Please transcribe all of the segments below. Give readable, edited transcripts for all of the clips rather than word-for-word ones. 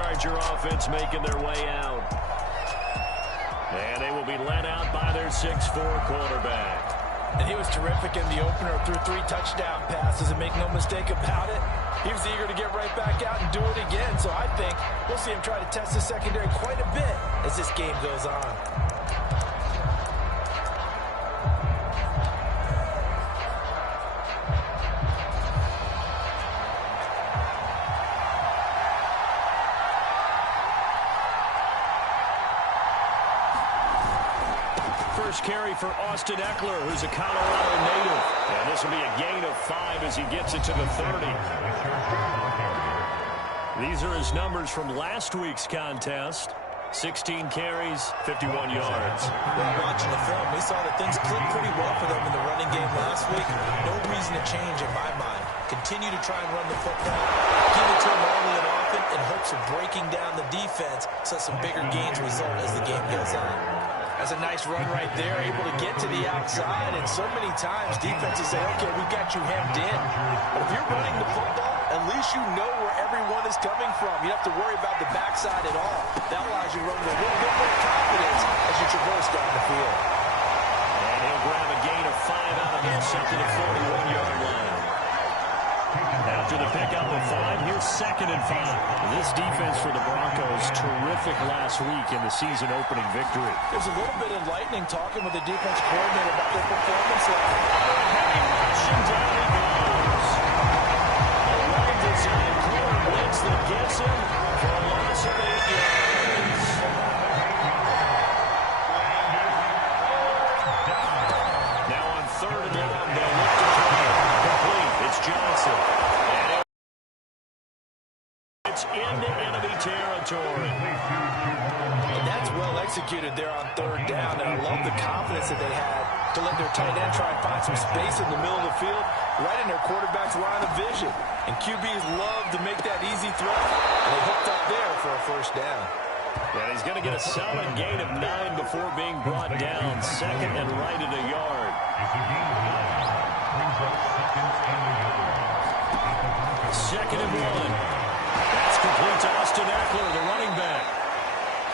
Charger offense making their way out. And they will be led out by their 6'4" quarterback. And he was terrific in the opener, threw 3 touchdown passes, and make no mistake about it, he was eager to get right back out and do it again. So I think we'll see him try to test the secondary quite a bit as this game goes on. First carry for Austin Eckler, who's a Colorado native. And this will be a gain of 5 as he gets it to the 30. These are his numbers from last week's contest. 16 carries, 51 yards. Well, watching the film, we saw that things clicked pretty well for them in the running game last week. No reason to change in my mind. Continue to try and run the football, give it to them early and often in hopes of breaking down the defense so some bigger gains result as the game goes on. That's a nice run right there, able to get to the outside. And so many times defenses say, okay, we've got you hemmed in. But if you're running the football, at least you know where everyone is coming from. You don't have to worry about the backside at all. That allows you to run with a little bit more confidence as you traverse down the field. And he'll grab a gain of 5 out of this up to the 41-yard line. After the pickup of 5, here's 2nd and 5. This defense for the Broncos, terrific last week in the season-opening victory. There's a little bit enlightening talking with the defense coordinator about their performance last week. Heavy rush, and down he goes. A well-designed clear blitz that gets him for a loss of 8 yards. Now on 3rd and long, they'll look to throw. Complete. It's Johnson. And it's into enemy territory. And that's well executed there on 3rd down, and I love the confidence that they had to let their tight end try and find some space in the middle of the field, right in their quarterback's line of vision. And QBs love to make that easy throw, and they hooked up there for a 1st down. And he's going to get a solid gain of 9 before being brought down. 2nd and right at a yard. 2nd and 1. That's complete to Austin Eckler, the running back.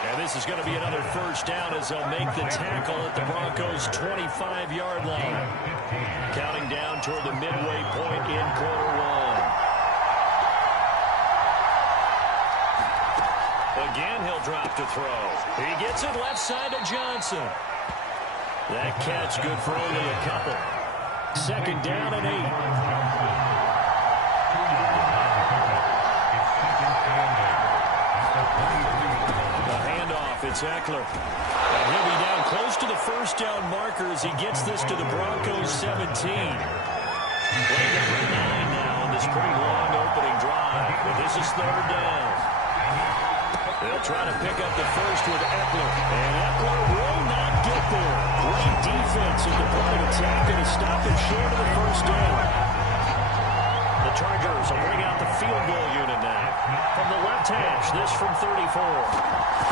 And this is going to be another 1st down as they'll make the tackle at the Broncos' 25-yard line. Counting down toward the midway point in quarter 1. Again, he'll drop to throw. He gets it left side to Johnson. That catch good for only a couple. 2nd down and 8. It's Eckler. And he'll be down close to the 1st down marker as he gets this to the Broncos' 17. Playing it for 9 now on this pretty long opening drive. But this is 3rd down. They'll try to pick up the 1st with Eckler. And Eckler will not get there. Great defense at the point of attack and to stop him short of the 1st down. The Chargers will bring out the field goal unit now. From the left hash, this from 34.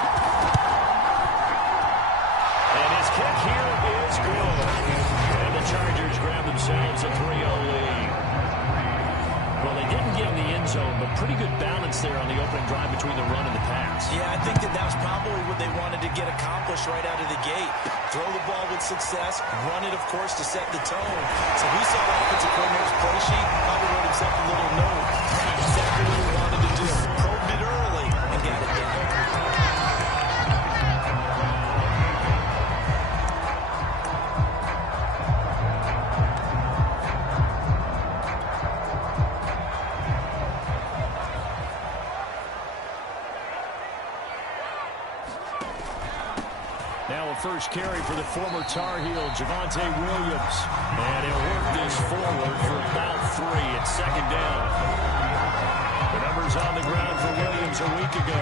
Kick here is good. And the Chargers grab themselves a 3-0 lead. Well, they didn't get in the end zone, but pretty good balance there on the opening drive between the run and the pass. Yeah, I think that was probably what they wanted to get accomplished right out of the gate. Throw the ball with success, run it, of course, to set the tone. So we saw the offensive coordinator's play sheet, probably wrote himself a little note. Exactly what he wanted to do. Probed it early and got it done. First carry for the former Tar Heel, Javonte Williams. And he'll work this forward for about 3. It's 2nd down. The numbers on the ground for Williams a week ago.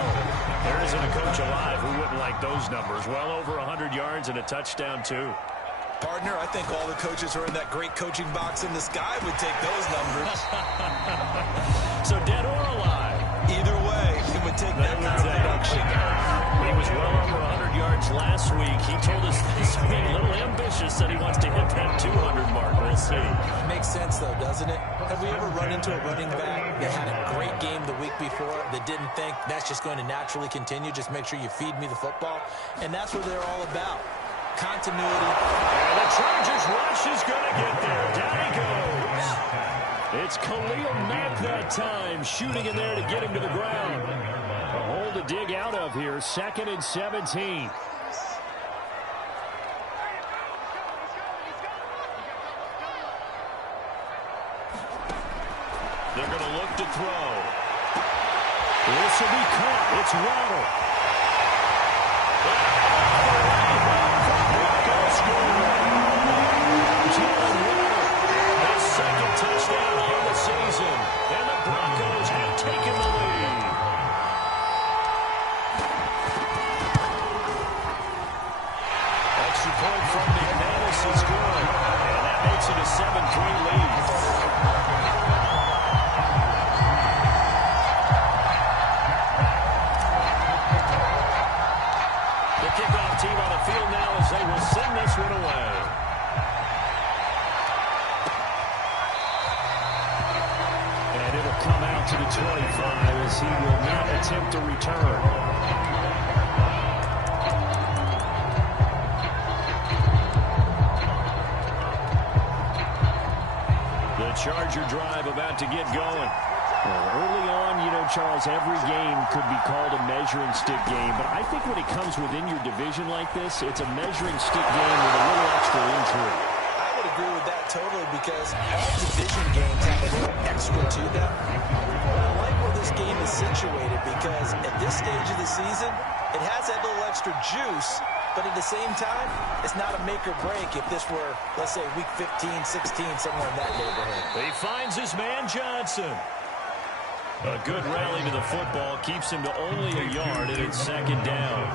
There isn't a coach alive who wouldn't like those numbers. Well over 100 yards and a touchdown, too. Partner, I think all the coaches who are in that great coaching box in the sky would take those numbers. So dead or alive? Either way, he would take that kind of production. He was well over 100 yards last week. He told us this week, a little ambitious said he wants to hit that 200 mark. We'll see. Makes sense, though, doesn't it? Have we ever run into a running back that had a great game the week before that didn't think that's just going to naturally continue? Just make sure you feed me the football. And that's what they're all about. Continuity. And the Chargers rush is going to get there. Down he goes. It's Khalil Mack that time, shooting in there to get him to the ground. A hole to dig out of here, 2nd and 17. They're going to look to throw. This will be caught. It's Waddle. Jalen Waddle, his 2nd touchdown on the season. And the Broncos have taken the lead. Extra point from McManus is good. And that makes it a 7-3 lead. Kickoff team on the field now as they will send this one away. And it'll come out to the 25 as he will not attempt to return. The Charger drive about to get going. Well, early on, you know, Charles, every game could be called a measuring stick game. But I think when it comes within your division like this, it's a measuring stick game with a little extra intrigue. I would agree with that totally because all division games have a little extra to them. But I like where this game is situated because at this stage of the season, it has that little extra juice. But at the same time, it's not a make or break if this were, let's say, week 15, 16, somewhere in that neighborhood. He finds his man Johnson. A good rally to the football keeps him to only a yard, and it's 2nd down.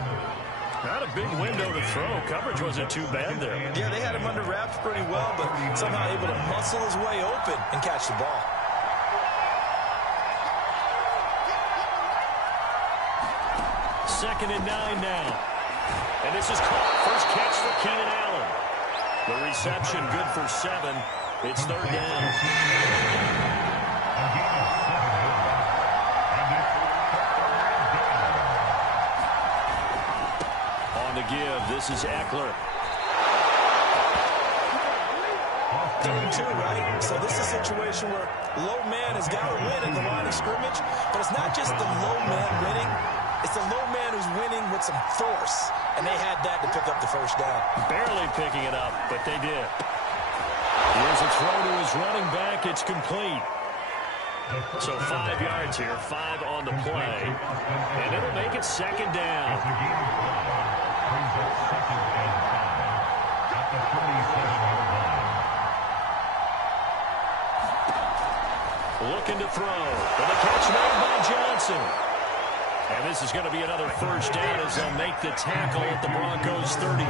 Not a big window to throw. Coverage wasn't too bad there. Yeah, they had him under wraps pretty well, but somehow able to muscle his way open and catch the ball. Second and 9 now. And this is caught. First catch for Keenan Allen. The reception good for 7. It's 3rd down. To give. This is Eckler. 3-2, right? So this is a situation where low man has got to win at the line of scrimmage, but it's not just the low man winning. It's the low man who's winning with some force, and they had that to pick up the first down. Barely picking it up, but they did. Here's a throw to his running back. It's complete. So 5 yards here, 5 on the play, and it'll make it 2nd down. Looking to throw. And the catch made by Johnson. And this is going to be another first down as they'll make the tackle at the Broncos 33.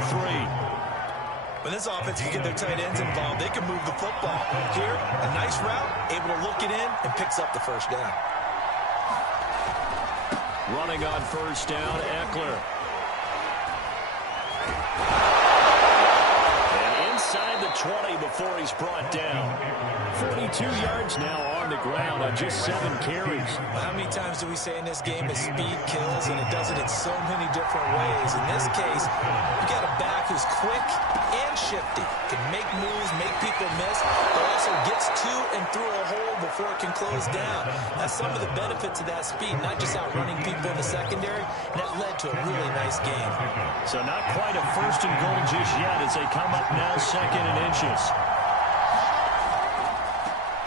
When this offense can get their tight ends involved, they can move the football. Here, a nice route, able to look it in, and picks up the first down. Running on first down, Eckler. And inside the 20 before he's brought down. 42 yards now on the ground on just 7 carries. Well, how many times do we say in this game that speed kills, and it does it in so many different ways? In this case, you got a back who's quick and shifty, can make moves, make people miss, but also gets to and through a hole before it can close down. That's some of the benefits of that speed, not just outrunning people in the secondary, and that led to a really nice game. So not quite a first and goal just yet as they come up now 2nd and inches.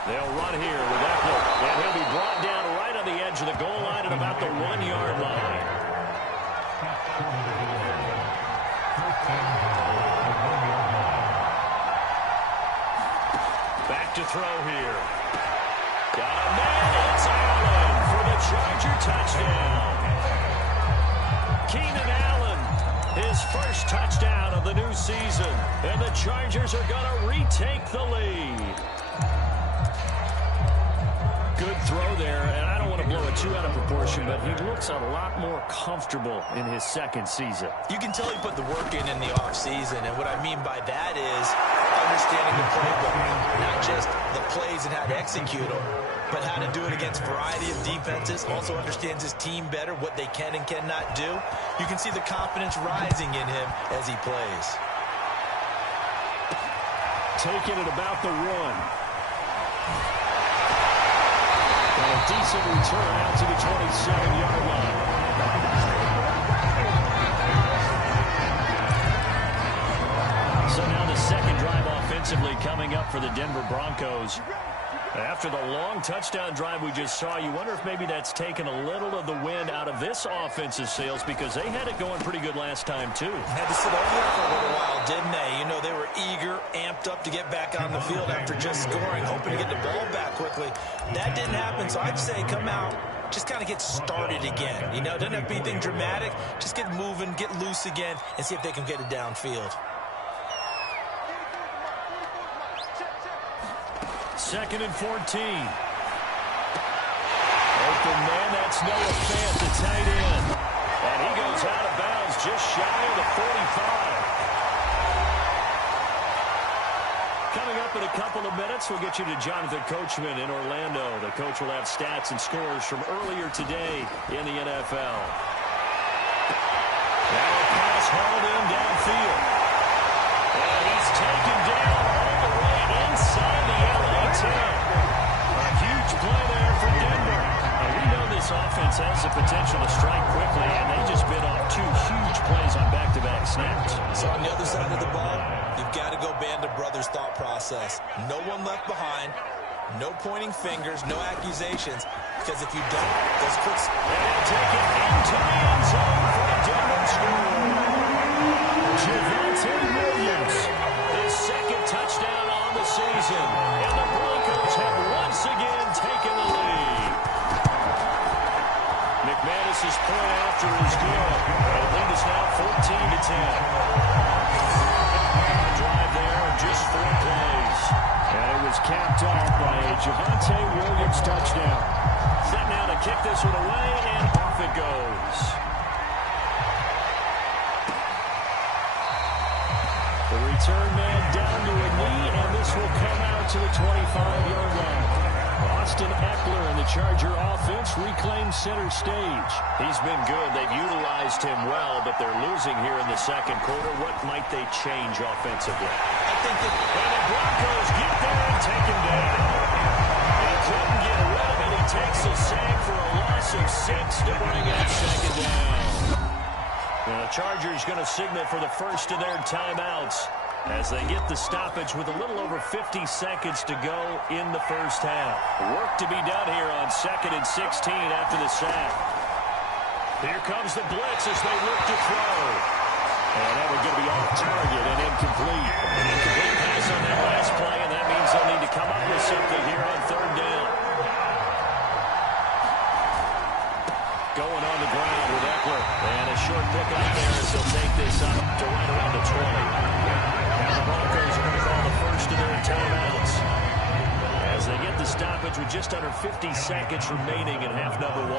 They'll run here with Eckler, and he'll be brought down right on the edge of the goal line at about the 1-yard line. Back to throw here. Got a man. It's Allen for the Charger touchdown. Keenan Allen, his first touchdown of the new season. And the Chargers are going to retake the lead. Good throw there, and I don't want to blow it too out of proportion, but he looks a lot more comfortable in his second season. You can tell he put the work in the offseason, and what I mean by that is understanding the playbook, not just the plays and how to execute them, but how to do it against a variety of defenses. Also understands his team better, what they can and cannot do. You can see the confidence rising in him as he plays. Taking it about the 1. And a decent return out to the 27-yard line. So now the second drive offensively coming up for the Denver Broncos. After the long touchdown drive we just saw, you wonder if maybe that's taken a little of the wind out of this offensive sails, because they had it going pretty good last time too. Had to sit over there for a little while, didn't they? You know, they were eager, amped up to get back on the field after just scoring, hoping to get the ball back quickly. That didn't happen, so I'd say come out, just kind of get started again. You know, doesn't have to be anything dramatic. Just get moving, get loose again, and see if they can get it downfield. Second and 14. Open man, that's Noah Fant, the tight end. And he goes out of bounds just shy of the 45. Coming up in a couple of minutes, we'll get you to Jonathan Coachman in Orlando. The coach will have stats and scores from earlier today in the NFL. Now a pass hauled in downfield. And he's taken down all the way inside the LA 10. A huge play there for Denver. And we know this offense has the potential to strike quickly, and they just bit off 2 huge plays on back-to-back snaps. So on the other side of the ball, you've got to go Band of Brothers thought process. No one left behind. No pointing fingers, no accusations. Because if you don't, those quicks... And take it into the end zone for the Denver score. Javonte Williams, his second touchdown on the season. And the Broncos have once again taken the lead. McManus's point after is good. The lead is now 14-10. Drive there in just 4 plays. And it was capped off by a Javonte Williams touchdown. Set now to kick this one away, and off it goes. The return man down to a knee, and this will come out to the 25-yard line. Austin Eckler and the Charger offense reclaim center stage. He's been good. They've utilized him well, but they're losing here in the second quarter. What might they change offensively? I think that... And the Broncos get there and take him down. He couldn't get rid of it. He takes a sack for a loss of 6 to bring up second down. Now the Chargers going to signal for the first of their timeouts as they get the stoppage with a little over 50 seconds to go in the first half. Work to be done here on 2nd and 16 after the sack. Here comes the blitz as they look to throw. And that was going to be off target and incomplete. An incomplete pass on that last play, and that means they'll need to come up with something here on 3rd down. Going on the ground with Eckler. And a short pick up there as they'll take this up to right around the 20. Now the Broncos are going to call the first of their timeouts as they get the stoppage with just under 50 seconds remaining in half number 1.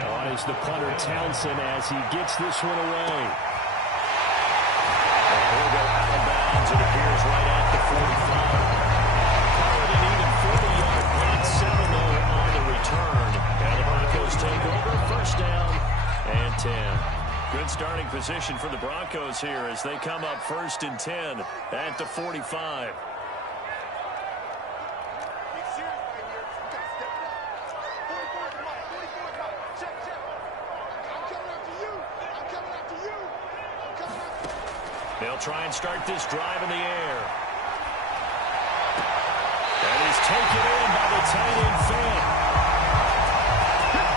On is the punter Townsend as he gets this one away. And he'll go out of bounds. It appears right at the 45. Powered an even 40-yard punt, 7-0 on the return. And the Broncos take over, first down and 10. Good starting position for the Broncos here as they come up 1st and 10 at the 45. They'll try and start this drive in the air. And he's taken in by the tight end Fant.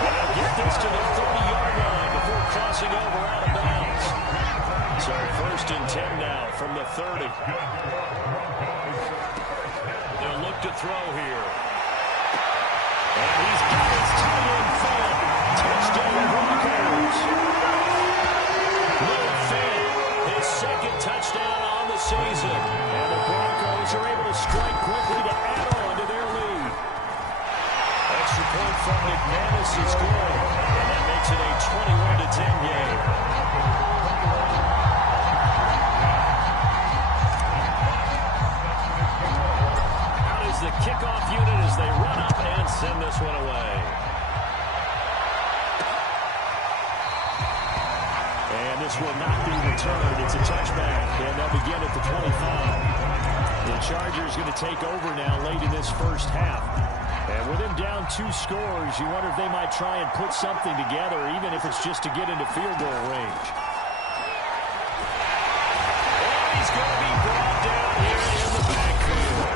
They'll get this to the 30-yard line before crossing over out of bounds. So 1st and 10 now from the 30. They'll look to throw here. And he's got his tight end Fant. Touchdown Broncos. Noah Fant, his second touchdown on the season. And the Broncos are able to strike quickly to add on to their lead. this will not be returned. It's a touchback, and they'll begin at the 25. The Chargers going to take over now late in this first half. And with him down 2 scores, you wonder if they might try and put something together, even if it's just to get into field goal range. And he's going to be brought down here in the backfield.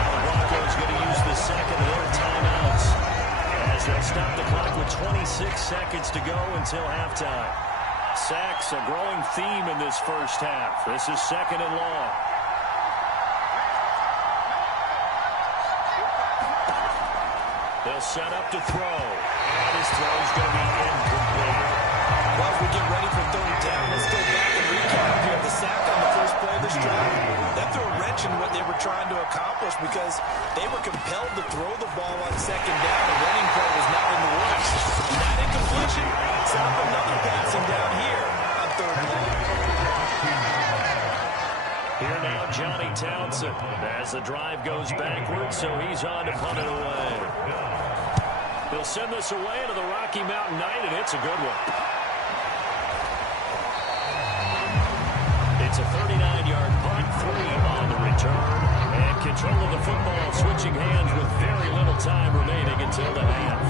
Now the Broncos going to use the second of their timeouts as they'll stop the clock with 26 seconds to go until halftime. Sacks, a growing theme in this first half. This is second and long. They'll set up to throw. And his throw's going to be incomplete. Well, as we get ready for third down, let's go back and recap here. The sack on the first play of this drive, that threw a wrench in what they were trying to accomplish because they were compelled to throw the ball on second down. The running play was not in the works. And that incompletion set up another passing down here on third and long. Here now, Johnny Townsend, as the drive goes backwards, so he's on to punt it away. They'll send this away into the Rocky Mountain Night, and it's a good one. It's a 39-yard punt, 3 on the return, and control of the football switching hands with very little time remaining until the half.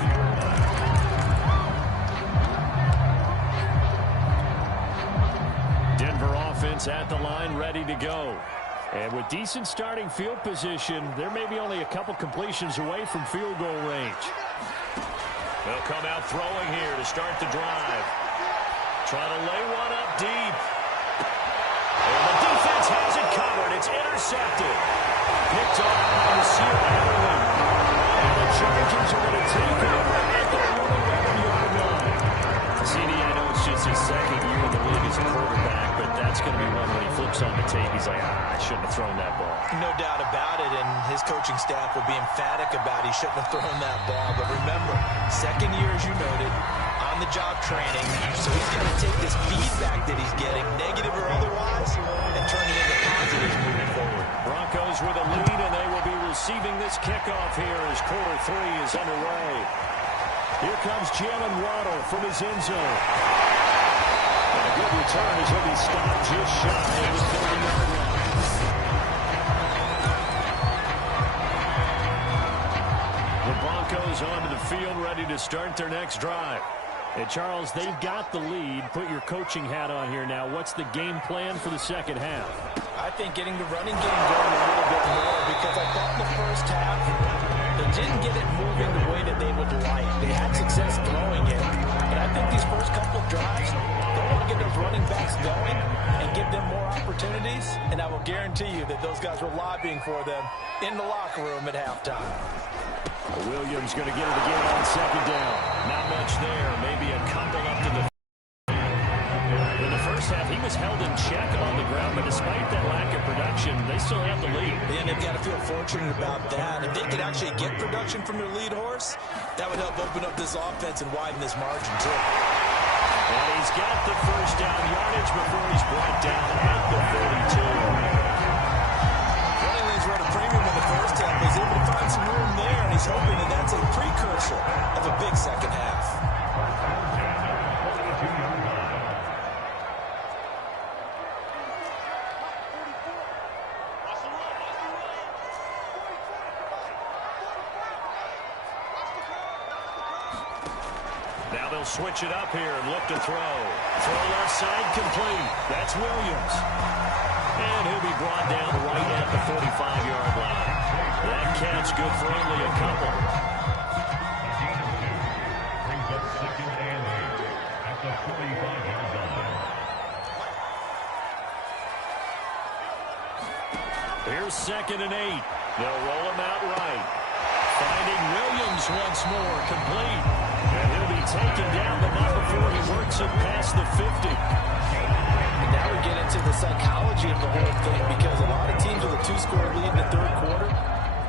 Denver offense at the line, ready to go. And with decent starting field position, there may be only a couple completions away from field goal range. They'll come out throwing here to start the drive. Trying to lay one up deep. And the defense has it covered. It's intercepted. Picked off by Monsieur Adderley. And the Chargers are going to take over at their 11-yard line. CD, I know it's just his second year in the league as a quarterback, but that's going to be one when he flips on the tape. He's like, I shouldn't have thrown that ball. No doubt about it, and his coaching staff will be emphatic about he shouldn't have thrown that ball. But remember, second year, as you noted, on-the-job training, so he's got to take this feedback that he's getting, negative or otherwise, and turn it into positives moving forward. Broncos with a lead, and they will be receiving this kickoff here as quarter 3 is underway. Here comes Jalen Waddle from his end zone. And a good return as he'll be stopped just shy of the 30-yard line. The Broncos onto the field, ready to start their next drive. And Charles, they've got the lead. Put your coaching hat on here now. What's the game plan for the second half? I think getting the running game going a little bit more, because I thought in the first half they didn't get it moving the way that they would like. They had success throwing it, but I think these first couple of drives, they want to get those running backs going and give them more opportunities, and I will guarantee you that those guys were lobbying for them in the locker room at halftime. Williams going to get it again on second down. Not much there. Maybe a couple up to the... In the first half, he was held in check on the ground, but despite that lack of production, they still have the lead. And they've got to feel fortunate about that. If they could actually get production from their lead horse, that would help open up this offense and widen this margin, too. And he's got the first down yardage before he's brought down at the 32. Running lanes were at a premium in the first half. He's able to find some room there, and he's hoping that that's a precursor of a big second half. Now they'll switch it up here and look to throw. Throw left side complete. That's Williams. And he'll be brought down right at the 45-yard line. That catch good for only a couple. Brings up second and 8 at the 45-yard line. Here's second and 8. They'll roll him out right. Finding Williams once more, complete. And he'll be taken down, but not before he works it past the 50. And now we get into the psychology of the whole thing, because a lot of teams with a 2-score lead in the third quarter,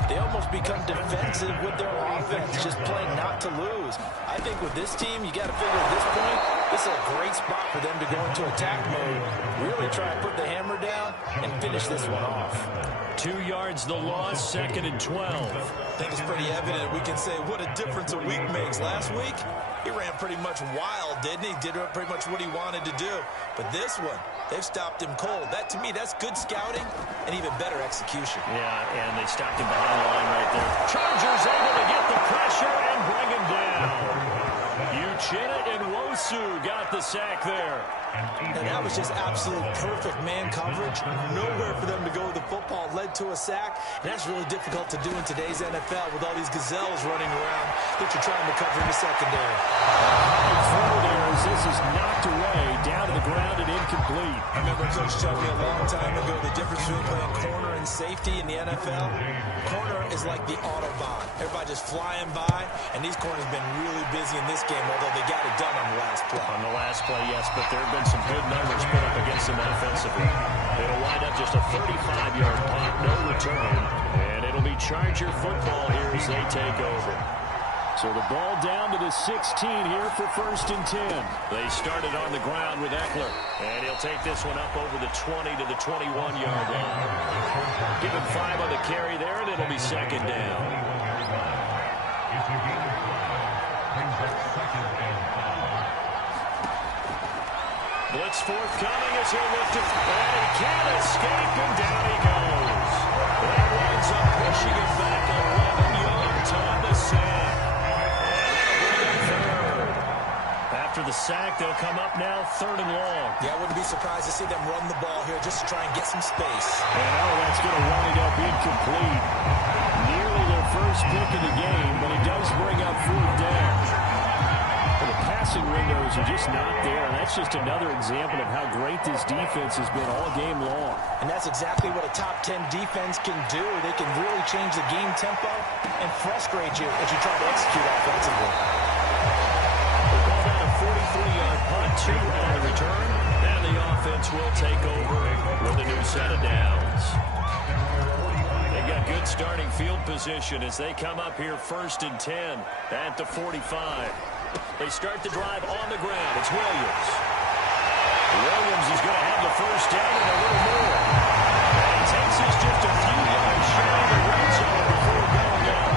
they almost become defensive with their offense, just playing not to lose. I think with this team, you got to figure at this point, this is a great spot for them to go into attack mode, really try to put the hammer down and finish this one off. 2 yards the loss, second and 12. I think it's pretty evident we can say what a difference a week makes. Last week, He ran pretty much wild, didn't he? Did pretty much what he wanted to do. But this one, they've stopped him cold. That, to me, that's good scouting and even better execution. Yeah, and they stopped him behind the line right there. Chargers able to get the pressure and bring him down. Uchenna and Wosu got the sack there. And that was just absolute perfect man coverage. Nowhere for them to go with the football. Led to a sack. And that's really difficult to do in today's NFL with all these gazelles running around that you're trying to cover in the secondary. Throw there as this is knocked away, down to the ground and incomplete. I remember Coach telling me a long time ago the difference between playing corner and safety in the NFL. Corner is like the Autobahn. Everybody just flying by, and these corners have been really busy in this game, although they got it done on the last play. On the last play, yes, but there have been some good numbers put up against them offensively. It'll wind up just a 35-yard punt, no return, and it'll be Charger football here as they take over. So the ball down to the 16 here for 1st and 10. They started on the ground with Eckler, and he'll take this one up over the 20 to the 21-yard line. Give him 5 on the carry there, and it'll be 2nd down. Blitz forthcoming as he'll lift it, and he can't escape, and down he goes. That winds up pushing it back 11 yards on the sack. After the sack, they'll come up now 3rd and long. Yeah, I wouldn't be surprised to see them run the ball here just to try and get some space. And that's going to wind up incomplete. Nearly their first pick of the game, but it does bring up 4th down. Well, the passing windows are just not there, and that's just another example of how great this defense has been all game long. And that's exactly what a top 10 defense can do. They can really change the game tempo and frustrate you as you try to execute offensively. 43-yard punt, 2 on the return, and the offense will take over with a new set of downs. They got good starting field position as they come up here 1st and 10 at the 45. They start the drive on the ground. It's Williams. Williams is going to have the 1st down and a little more. And he takes us just a few yards shy of the red zone before going up.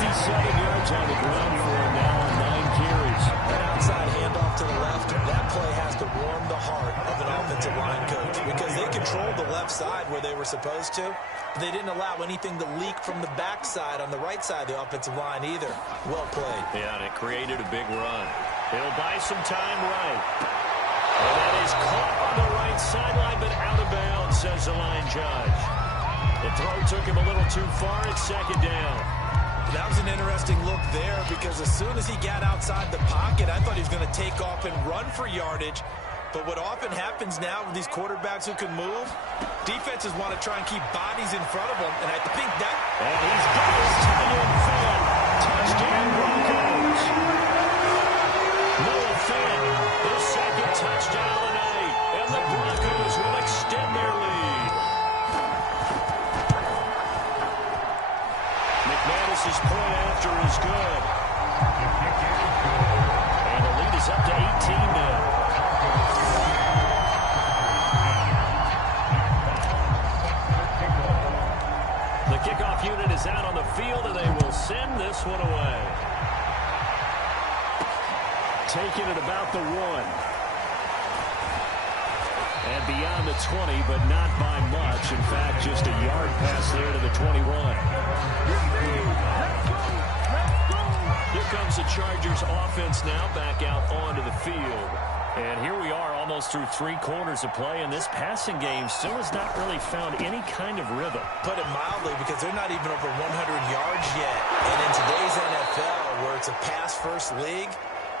57 yards on the ground for him now on 9 carries. Outside handoff to the left, that play has to warm the heart of an offensive line coach because they controlled the left side where they were supposed to. They didn't allow anything to leak from the backside on the right side of the offensive line either. Well played. Yeah, and it created a big run. He'll buy some time right. And that is caught on the right sideline, but out of bounds, says the line judge. The throw took him a little too far. It's 2nd down. That was an interesting look there because as soon as he got outside the pocket, I thought he was going to take off and run for yardage. But what often happens now with these quarterbacks who can move, defenses want to try and keep bodies in front of them, and I think that... And he's got his tight end Fant. Touchdown Broncos. Noah Fant, his 2nd touchdown of the night, and the Broncos will extend their lead. McManus's point after is good. And the lead is up to 18 now. The kickoff unit is out on the field, and they will send this one away. Taking it about the 1. And beyond the 20, but not by much. In fact, just a yard pass there to the 21. Here comes the Chargers offense now back out onto the field. And here we are almost through 3 quarters of play, and this passing game still has not really found any kind of rhythm. Put it mildly, because they're not even over 100 yards yet. And in today's NFL, where it's a pass-first league,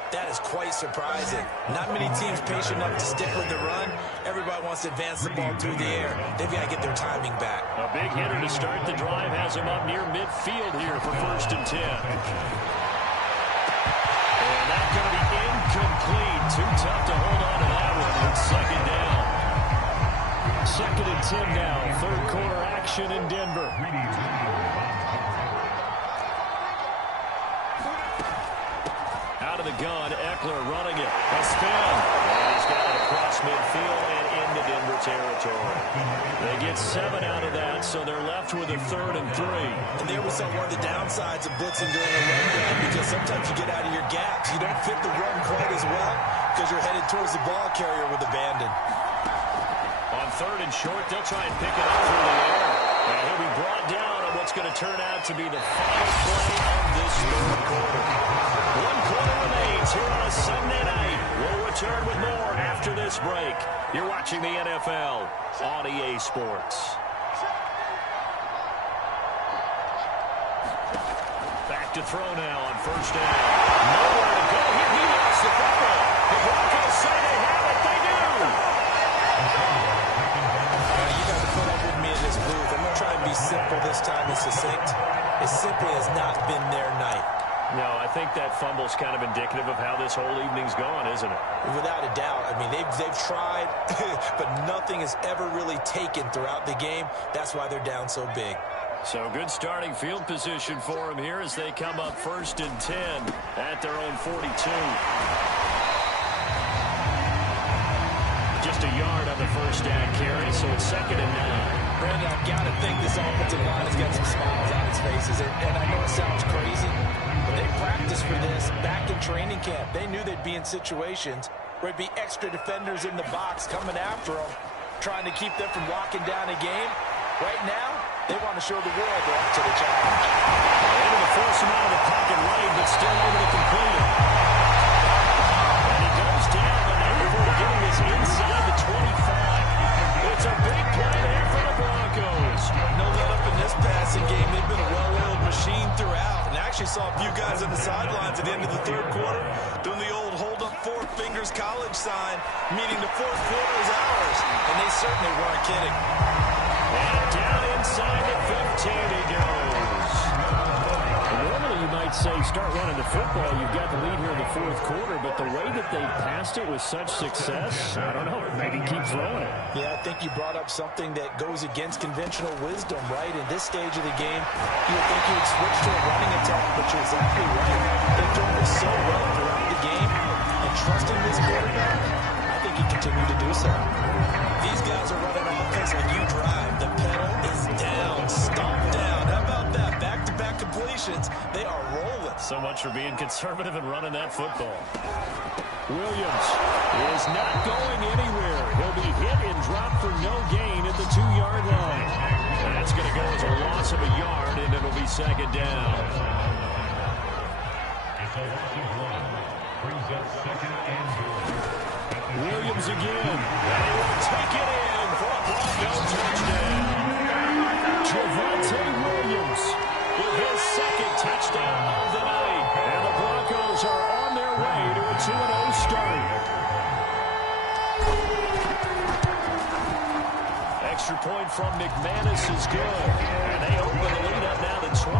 that is quite surprising. Not many teams patient enough to stick with the run. Everybody wants to advance the ball through the air. They've got to get their timing back. A big hitter to start the drive has him up near midfield here for 1st and 10. And that's going to be incomplete. Too tough to hold on to that one. It's 2nd down. 2nd and 10 now. 3rd quarter action in Denver. Out of the gun, Eckler running it. A spin. And he's got it across across midfield and into Denver territory. They get 7 out of that, so they're left with a 3rd and 3. And there we saw one of the downsides of blitzing during a run down, because sometimes you get out of your gaps. You don't fit the run quite as well because you're headed towards the ball carrier with abandon. On 3rd and short, they'll try and pick it up through the air. And he'll be brought down on what's going to turn out to be the final play of this 3rd quarter. 1 quarter remains here on a Sunday night. We'll return with more after this break. You're watching the NFL on EA Sports. Back to throw now on 1st down. Nowhere to go here. He lost the football. The Broncos say they have it. They do. You got to put up with me in this booth. I'm going to try and be simple this time and succinct. It simply has not been their night. No, I think that fumble's kind of indicative of how this whole evening's gone, isn't it? Without a doubt. I mean, they've tried, but nothing has ever really taken throughout the game. That's why they're down so big. So good starting field position for them here as they come up 1st and 10 at their own 42. Just a yard on the 1st down carry, so it's 2nd and 9. Brandon, I've got to think this offensive line has got some smiles on its faces. And I know it sounds crazy, but they practiced for this back in training camp. They knew they'd be in situations where it'd be extra defenders in the box coming after them, trying to keep them from locking down a game. Right now, they want to show the world they're up to the challenge. Able to force him out of the pocket right, but still able to complete it. And he goes down, but able to get this inside the 25. It's a big play there for the Broncos. No let up in this passing game. They've been a well-oiled machine throughout. And I actually saw a few guys on the sidelines at the end of the 3rd quarter doing the old hold up 4 fingers college sign, meaning the 4th quarter is ours. And they certainly weren't kidding. And down inside the 15 he goes. Normally you might say start running the football. You've got the lead here in the 4th quarter, but the way that they passed it with such success, I don't know, maybe keep throwing it. Yeah, I think you brought up something that goes against conventional wisdom, right? In this stage of the game, you would think you would switch to a running attack, but you're exactly right. They've done it so well throughout the game, and trusting this quarterback, I think he continued to do so. These guys are running offense like you drive. The pedal is down, stomp down. How about that? Back-to-back completions. They are rolling. So much for being conservative and running that football. Williams is not going anywhere. He'll be hit and dropped for no gain at the 2-yard line. And that's going to go as a loss of a yard, and it'll be 2nd down. It's a loss of 1. Brings up 2nd and 4. Williams again. And he will take it in for a Bronco touchdown. Javonte Williams with his 2nd touchdown of the night. And the Broncos are on their way to a 2-0 start. Extra point from McManus is good. And they open the lead up now to 25.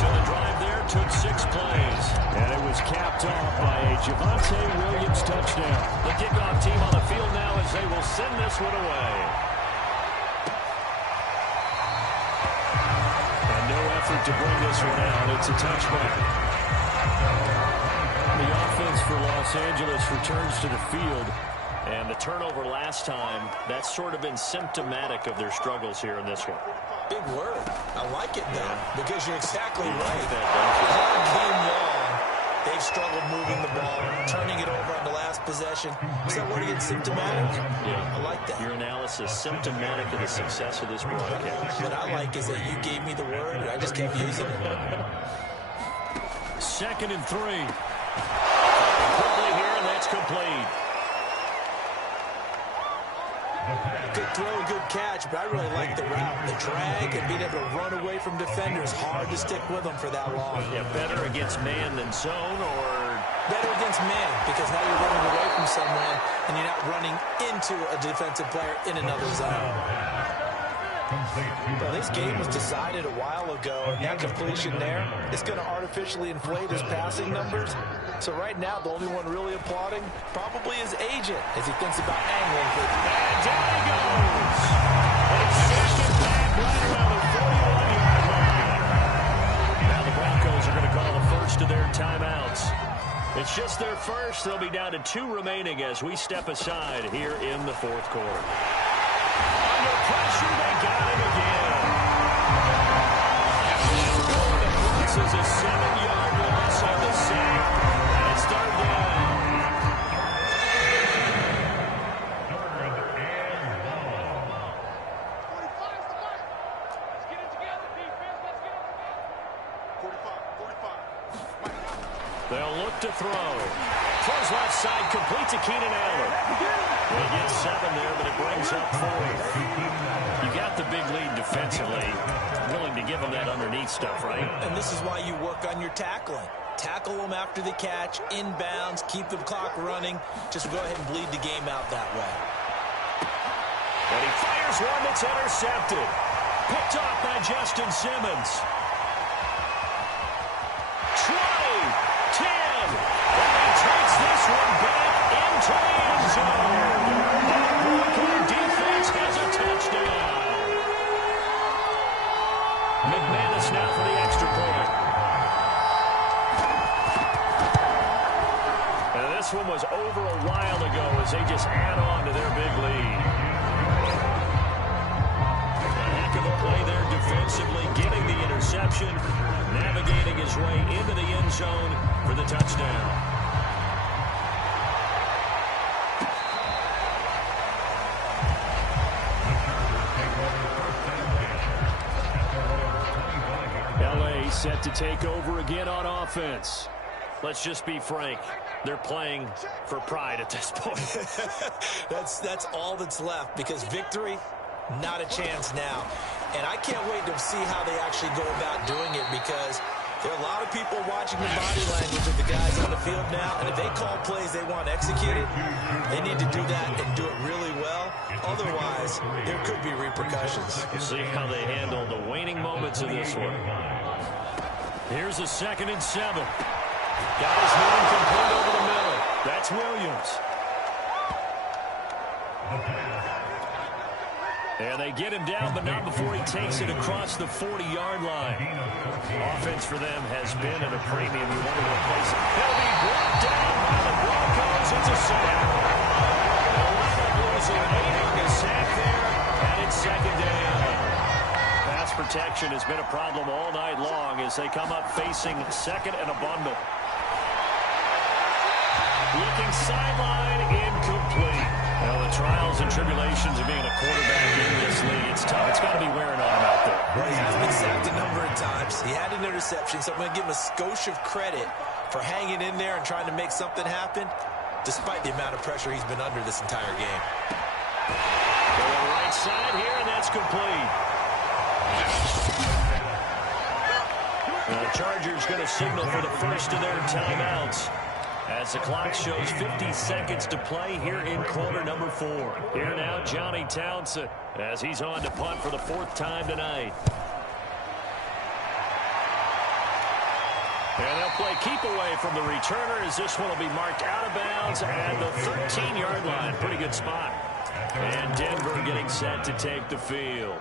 So the drive there took 6 plays. And it was capped off by a Javonte Williams touchdown. The kickoff team on the field now as they will send this one away. And no effort to bring this one out. It's a touchback. The offense for Los Angeles returns to the field. And the turnover last time, that's sort of been symptomatic of their struggles here in this one. Big word. I like it, though, because you're exactly right. That, all game long, they've struggled moving the ball, turning it over on the last possession. Is that word again, symptomatic? Yeah. I like that. Your analysis, symptomatic of the success of this broadcast. What I like is that you gave me the word, and I just kept using it. 2nd and 3. Quickly here, and that's complete. Good throw, good catch, but I really like the route. The drag and being able to run away from defenders. Hard to stick with them for that long. Yeah, better against man than zone, or better against man, because now you're running away from someone and you're not running into a defensive player in another zone. Well, this game was decided a while ago, and that completion there is going to artificially inflate his passing numbers. So right now, the only one really applauding probably his agent as he thinks about angling for it. And down he goes. A second back right around the 41-yard line. Now the Broncos are going to call the first of their timeouts. It's just their first. They'll be down to 2 remaining as we step aside here in the fourth quarter. Under pressure, they got him again. This is a 7-yard loss on the sack, and it's third down. They'll look to throw. Throws left side, complete to Keenan Allen. They get 7 there, but it brings up 4. You got the big lead defensively. Willing to give them that underneath stuff, right? And this is why you work on your tackling. Tackle them after the catch, inbounds, keep the clock running. Just go ahead and bleed the game out that way. And he fires one that's intercepted. Picked off by Justin Simmons. 20, 10, and he takes this one back into the end zone. Bronco defense has a touchdown. McManus now for the extra point. And this one was over a while ago as they just add on to their big lead. A heck of a play there defensively, getting the interception, navigating his way into the end zone for the touchdown. LA set to take over again on offense. Let's just be frank. They're playing for pride at this point. That's all that's left, because victory, not a chance now. And I can't wait to see how they actually go about doing it, because there are a lot of people watching the body language of the guys on the field now, and if they call plays they want executed, they need to do that and do it really well. Otherwise, there could be repercussions. We'll see how they handle the waning moments of this one. Here's a 2nd and 7. Got his man complete over the middle. That's Williams. And they get him down, but not before he takes it across the 40-yard line. Offense for them has been at a premium. You wonder what place. He'll be brought down by the Broncos. It's a sack. They'll end up losing 8 on the sack there, and it's 2nd down. Pass protection has been a problem all night long as they come up facing 2nd and a bundle. Looking sideline, incomplete. Well, the trials and tribulations of being a quarterback in this league, it's tough. It's got to be wearing on him out there. Well, he has been sacked a number of times. He had an interception, so I'm going to give him a skosh of credit for hanging in there and trying to make something happen, despite the amount of pressure he's been under this entire game. Going right side here, and that's complete. The Chargers going to signal for the first of their timeouts, as the clock shows 50 seconds to play here in quarter number 4. Here now, Johnny Townsend, as he's on to punt for the 4th time tonight. And they'll play keep away from the returner, as this one will be marked out of bounds at the 13-yard line. Pretty good spot. And Denver getting set to take the field.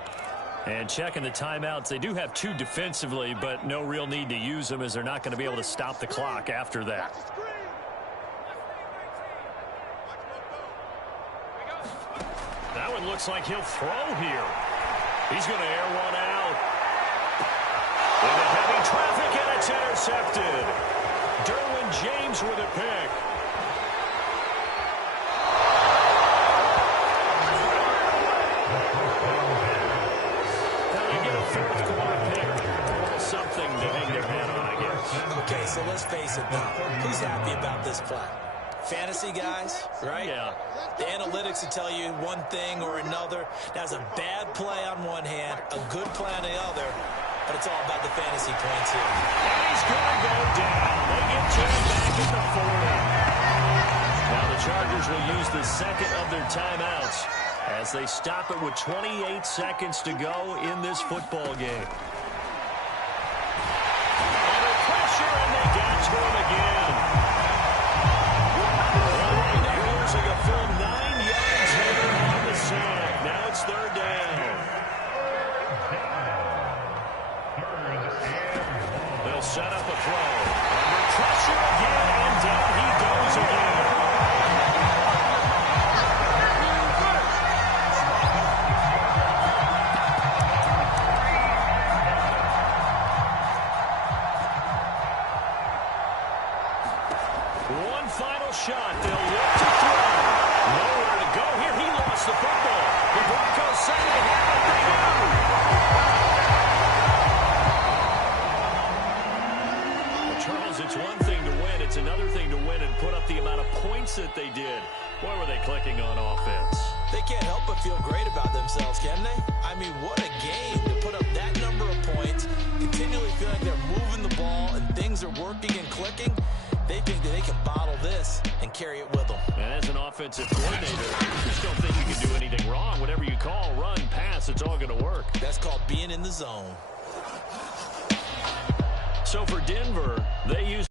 And checking the timeouts, they do have 2 defensively, but no real need to use them, as they're not going to be able to stop the clock after that. That one looks like he'll throw here. He's going to air one out. Into heavy traffic, and it's intercepted. Derwin James with a pick. Now they get a 4th quarter pick. A little something to hang their hat on, I guess. Okay, so let's face it now. Who's happy about this play? Fantasy guys, right? Yeah. The analytics will tell you one thing or another. That's a bad play on one hand, a good play on the other, but it's all about the fantasy points here. And he's going to go down. They get turned back at the 40. Now the Chargers will use the 2nd of their timeouts as they stop it with 28 seconds to go in this football game. Under pressure, and they got to him again. Losing a full 9 yards here on the sack. Now it's 3rd down. They'll set up a throw. Under pressure again, and down One final shot. They'll look to throw. Nowhere to go here. He lost the football. The Broncos say they have it. They do. Well, Charles, it's one thing to win. It's another thing to win and put up the amount of points that they did. Boy, were they clicking on offense. They can't help but feel great about themselves, can they? I mean, what a game to put up that number of points, continually feel like they're moving the ball and things are working and clicking. They think that they can bottle this and carry it with them. And as an offensive coordinator, you just don't think you can do anything wrong. Whatever you call, run, pass, it's all going to work. That's called being in the zone. So for Denver, they use